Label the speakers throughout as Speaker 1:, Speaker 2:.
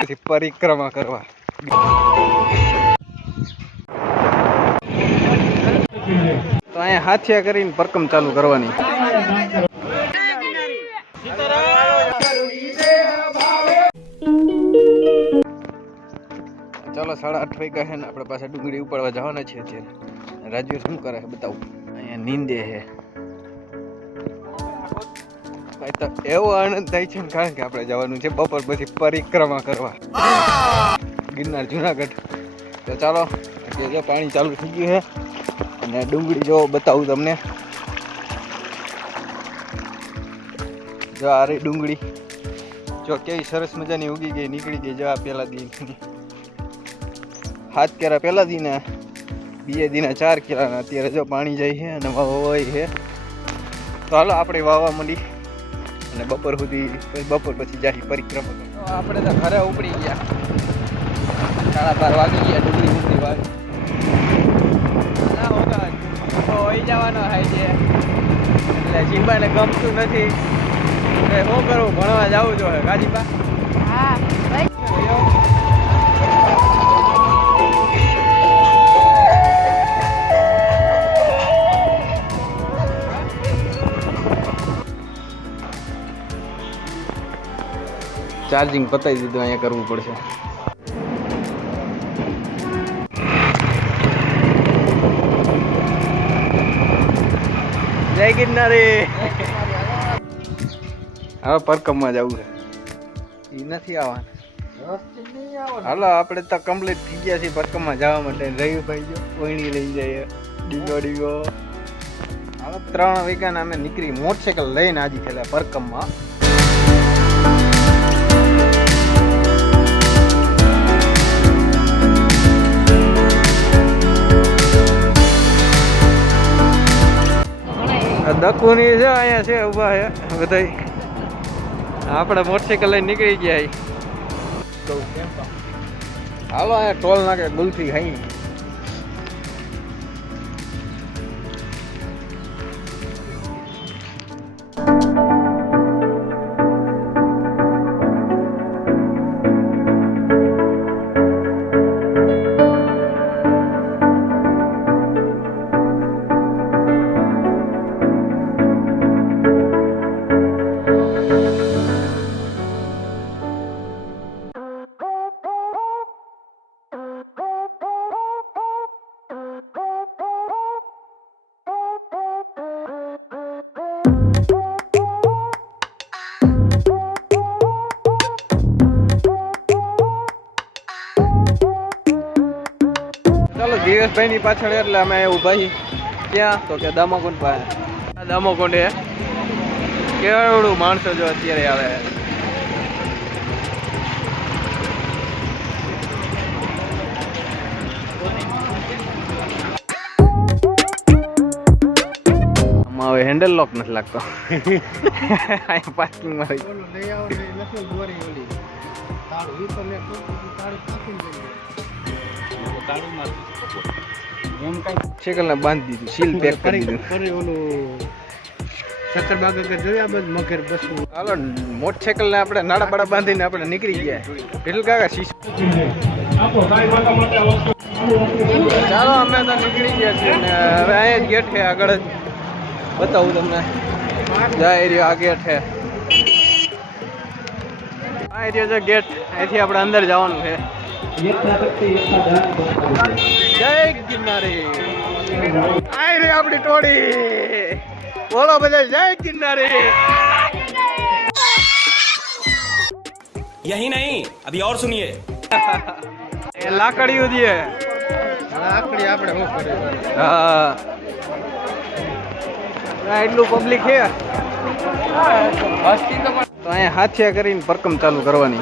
Speaker 1: પછી પરિક્રમા કરવા. તો અહીંયા હાથિયા કરીને પરકમ ચાલુ કરવાની. ચાલો સાડા આઠ વાગ્યા છે ને આપણે પાસે ડુંગળી ઉપાડવા જવાના છે અત્યારે. રાજ્ય શું કરે છે બતાવું. અહીંયા નીંદે છે. ભાઈ તો એવો આનંદ થાય છે કારણ કે આપણે જવાનું છે બપોર પછી પરિક્રમા કરવા. ગિરનાર જુનાગઢ. તો ચાલો જો પાણી ચાલુ થઈ ગયું છે. અને ડુંગળી જો બતાવું તમને. જો આ રે ડુંગળી. જો કેવી સરસ મજાની ઉગી ગઈ, નીકળી ગઈ જો આ પેલા દી હાથ કેરા પહેલા દીના બીજે દીના ચાર કેરાના અત્યારે જો પાણી જાય છે અને વાવાય છે. તો હાલો, આપણે વાવવા માંડી. અને બપોર સુધી બપોર પછી જાહી પરિક્રમા. તો આપણે તો ઘરે ઉપડી ગયા. સાડા બાર વાગી ગયા ડુંગળી ડુંગળી વાગી ના હોગા હોઈ જવાનો થાય છે. એટલે જીંબાને ગમતું નથી. એટલે શું કરવું ભણવા જવું જોઈએ ગાજીબા
Speaker 2: હા
Speaker 1: ચાર્જિંગ પતાવી દીધું, અહીંયા કરવું પડશે. જય ગિરનારી. હવે પરકમમાં જવું છે. એ નથી આવવાનું. હાલો, આપણે તો કમ્પ્લીટ થઈ ગયા છીએ પરકમમાં જવા માટે. રહ્યું ભાઈ જો કોઈની લઈ જાય. ડીગો ડીગો. હાલો, ત્રણ વીઘાના અમે નીકળી મોટરસાઇકલ લઈને આજી ખેલા પરકમમાં. આ દકુની છે, અહીંયા છે, ઊભા છે બધા આપણે મોટરસાઇકલ લઈને નીકળી ગયા. હાલો, અહીંયા ટોલ નાખે ગુલફી ખાઈ ચાલો દિવેશભાઈ ની પાછળ એટલે અમે ઊભા છીએ. ક્યાં? તો કે દામોકુંડ પાસે દામોકુંડ એ કેવડું માણસો જો અત્યારે આવે. હવે હેન્ડલ લોક નથી લાગતો. અહીંયા પાર્કિંગમાં તાળું સાયકલ ને બાંધી દીધું સીલ પેક કરી દીધું. હાલો મોટરસાયકલ ને આપણે નાડા બાડા બાંધીને આપણે નીકળી ગયા. કેટલું કાકા શીશ ચાલો અમે તો નીકળી ગયા છીએ ને હવે અહીંયા જ ગેટ છે આગળ જ. બતાવું તમને. જાય રહ્યો આ ગેટ છે. આ એરિયા છે ગેટ. અહીંથી આપણે અંદર જવાનું છે. જય ગિરનારી આય રે આપણી ટોળી બોલો બધા જય ગિરનારી
Speaker 3: यही नहीं अभी और सुनिए
Speaker 1: એ લાકડીઓ દે
Speaker 4: લાકડી આપણે શું કરીએ
Speaker 1: હા આ એટલું પબ્લિક છે તો અહીંયા હાથિયા કરીને પરકમ ચાલુ કરવાની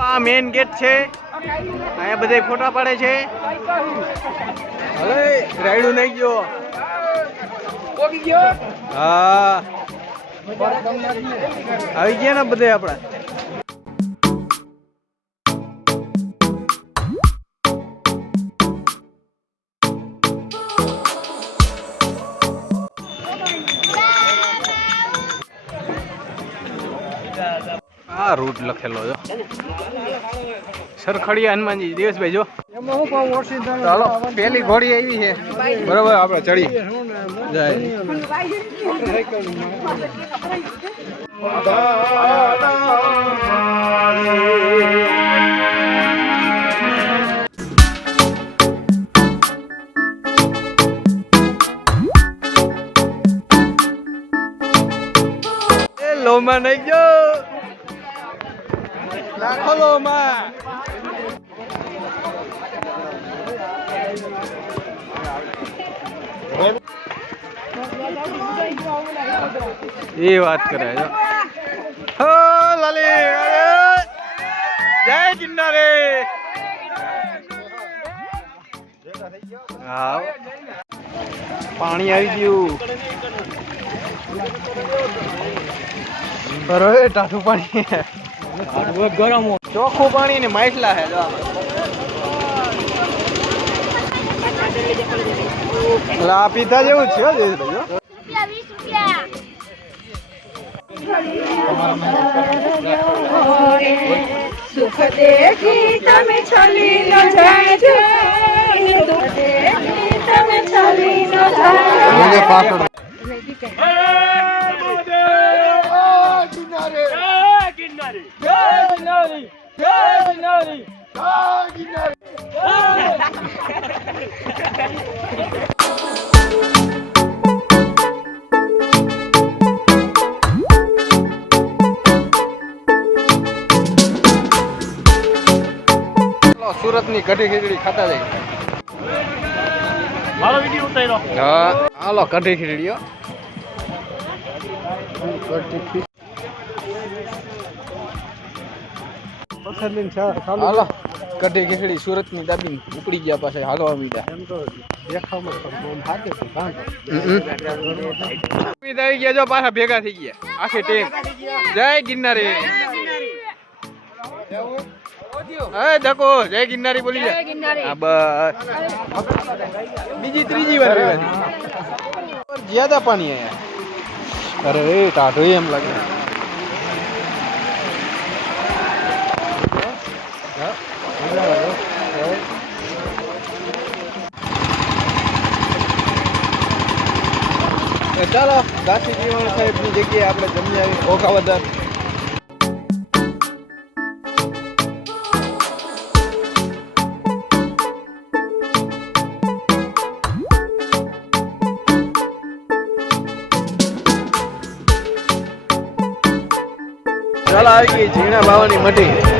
Speaker 1: આ મેઇન ગેટ છે. અહીંયા બધા ફોટા પાડે છે. હવે રાયડું નહીં ગયો. હા. આવી ગયા ને બધે આપણા આ રૂટ લખેલો જો સરખડીયા હનુમાનજી દિવસભાઈ જો. ચાલો પેલી ઘોડી આવી છે. બરોબર, આપણે ચડી જાય. નહીં ગયો. લાખો લોમાં એ વાત કરે હો લાલી! જય કિન્નારે. હા પાણી આવી ગયું. બરોબર ટાઢું પાણી.
Speaker 5: ગરમ
Speaker 1: ચોખ્ખું પાણી ને માછલા હે જો આમાં. એટલે આ પીધા જેવું જ છે હો જયેશભાઈ, હો.
Speaker 2: રૂપિયા વીસ રૂપિયા.
Speaker 3: સુખ દેખી તમે છલી ન જાજો દુઃખ દેખી તમે છલી ન જાજો
Speaker 1: ચાલો, સુરતની કઢી ખીચડી ખાતા જાય
Speaker 5: મારો વીડિયો ઉતાર્યો.
Speaker 1: હા હાલો કઢી ખીચડી હો. હાલો કઢી ખીચડી સુરતની દાબી ઉપડી ગયા પાસે હાલવા મીડા ગયા જો પાછા ભેગા થઈ ગયા. આખી ટીમ જય ગિરનારી. હે ધકો જય ગિરનારી બોલી જાય હા બસ. બીજી ત્રીજી વાર ભેગા જ્યાદા પાણી આયા અરે એ ટાઢો એમ લાગે. ચાલો દાસી જીવણ સાહેબની જગ્યાએ આપણે જમી આવી. ઓઘાવદર ચાલો, આવી ગઈ ઝીણા બાવાની મઢી.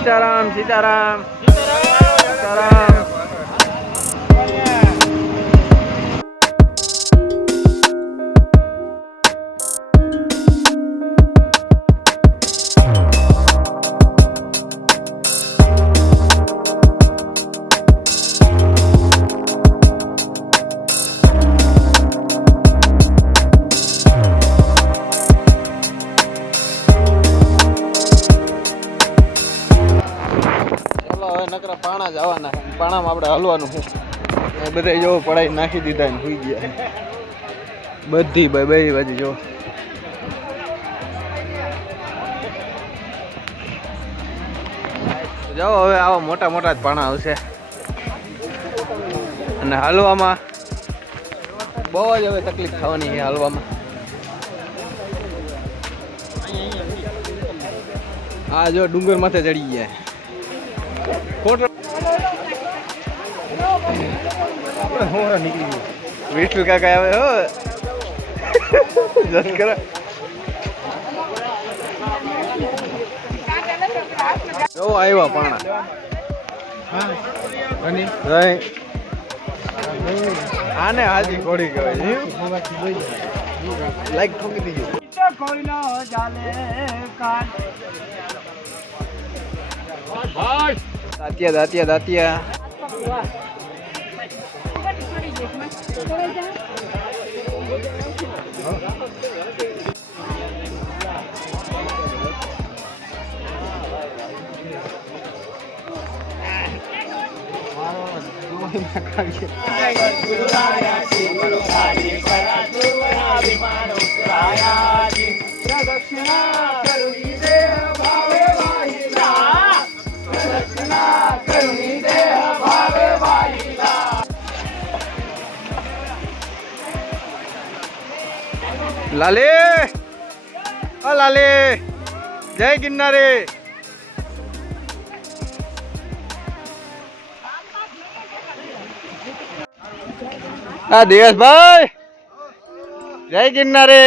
Speaker 1: સીતારામ સીતારામ. હવે નકરા પાણા જવાના છે. પાણામાં આપણે હલવાનું છે. એ બધા જો પડાઈ નાખી દીધા ને સુઈ ગયા બધી ભાઈ બે બાજુ જો. જાઓ હવે આવા મોટા મોટા જ પાણા આવશે. અને હાલવામાં બહુ જ હવે તકલીફ થવાની છે હાલવામાં. આ જો ડુંગર માથે ચડી ગયા. ખોટો કાકા આવે હો. જસ કરા. જો આવ્યા પાણા.
Speaker 4: અને
Speaker 1: જય આને હાજી ઘોડી કહેવાય લાઈક ઠોકી દાંતિયા દાંતિયા દાંતિયા લાલે. ઓ લાલે. જય ગિરનારે. આ દેવસભાઈ જય ગિરનારે.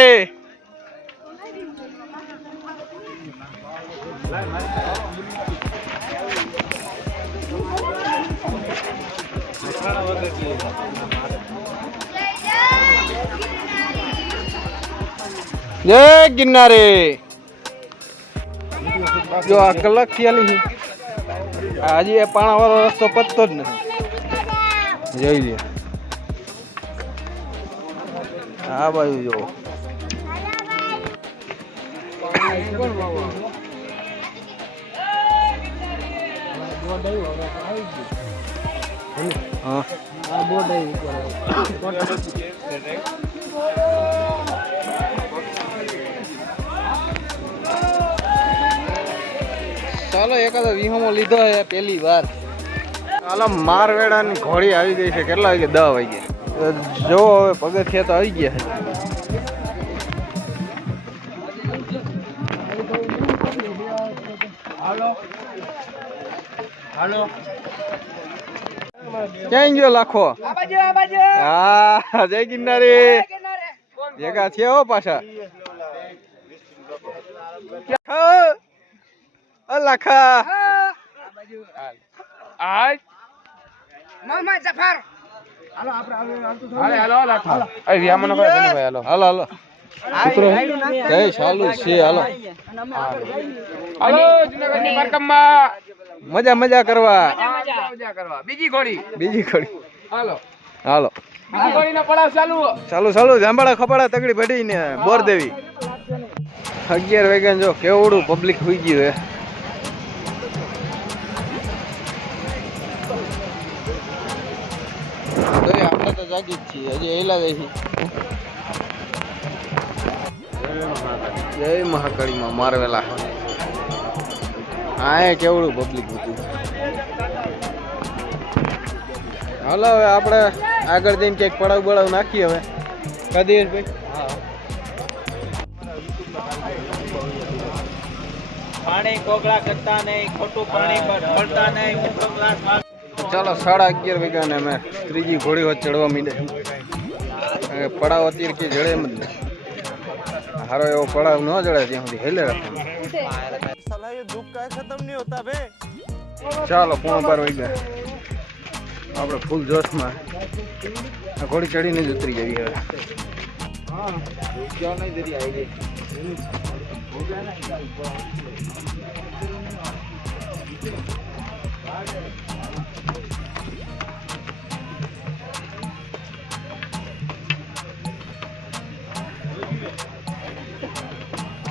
Speaker 1: જય ગિરનારે. જો આ કલાકથી આલી છે હજી એ પાણા વાળો રસ્તો પતતો જ નથી. જોઈ લે આ બાજુ જો હા. ચાલો એકાદો વીહોમો લીધો છે પહેલી વાર. ચાલો મારવેડાની ઘોડી આવી ગઈ છે. કેટલા વાગે? દસ વાગે. જો હવે પગથિયા તો આવી ગયા છે. ક્યાં ગયો લાખો? હા જય ગિરનારી. ભેગા છે હો પાછા. લાખા
Speaker 4: આજ
Speaker 3: મોહમ્મદ જફર
Speaker 4: હાલે હાલો હાલો અરે વિયામનો ભાઈ બની ભાઈ હાલો.
Speaker 1: હાલો હાલો. કૂતરો. કઈ ચાલુ છે હાલો.
Speaker 4: હાલો. જુનાગઢની પરકમમાં
Speaker 1: મજા મજા કરવા.
Speaker 4: મજા કરવા. બીજી ઘોડી.
Speaker 1: બીજી ઘોડી.
Speaker 4: હાલો.
Speaker 1: હાલો.
Speaker 4: ચાલુ.
Speaker 1: ચાલુ ચાલુ. જાંબાળા ખપાડા તગડી ભડી ને બોર દેવી. અગિયાર વાગ્યા જો કેવડું પબ્લિક હોઈ ગયું હે. જાગી જ છીએ. હજી જ છીએ જય મહાકાળીમાં, મારવેલા. હા કેવડું પબ્લિક હતું. હાલો, હવે આપણે આગળ જઈને ક્યાંક પડાવ બળાવ નાખીએ હવે. કદી ભાઈ.
Speaker 2: પાણી કોગળા કરતા નહીં, ખોટું પાણી ભરતા નહીં
Speaker 1: ચાલો સાડા અગિયાર વાગ્યા ને અમે ત્રીજી ઘોડી વચ્ચે ચડવા મીડે પડાવ અત્યારે કે જડે એમ જ નહીં. હારો એવો પડાવ ન જડે ત્યાં સુધી હેલે રાખવાનું. ચાલો પોણા બાર વાગ્યા. આપણે ફૂલ જોશમાં ઘોડી ચડીને જ ઉતરી જવી હવે.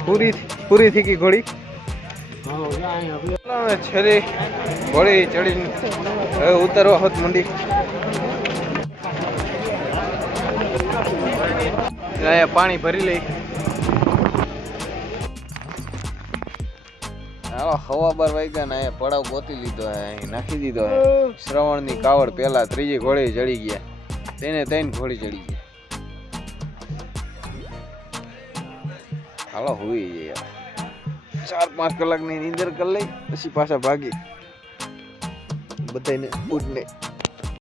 Speaker 1: પૂરી પૂરી થઈ ગઈ ઘોડી છેલ્લી ઘોડી ચડીને હવે ઉતરવા હોત મંડી. અહીંયા પાણી ભરી લઈ. આવા હવા બાર વાગ્યા ને અહીંયા પડાવ ગોતી લીધો અહીં નાખી દીધો શ્રવણની કાવડ પેલા ત્રીજી ઘોડી ચડી ગયા. તેને ત્રણ ઘોડી ચડી ગયા. હાલો હોવી જઈએ. ચાર પાંચ કલાકની નીંદર કરી લઈ પછી પાછા ભાગી. બધાને ઉઠને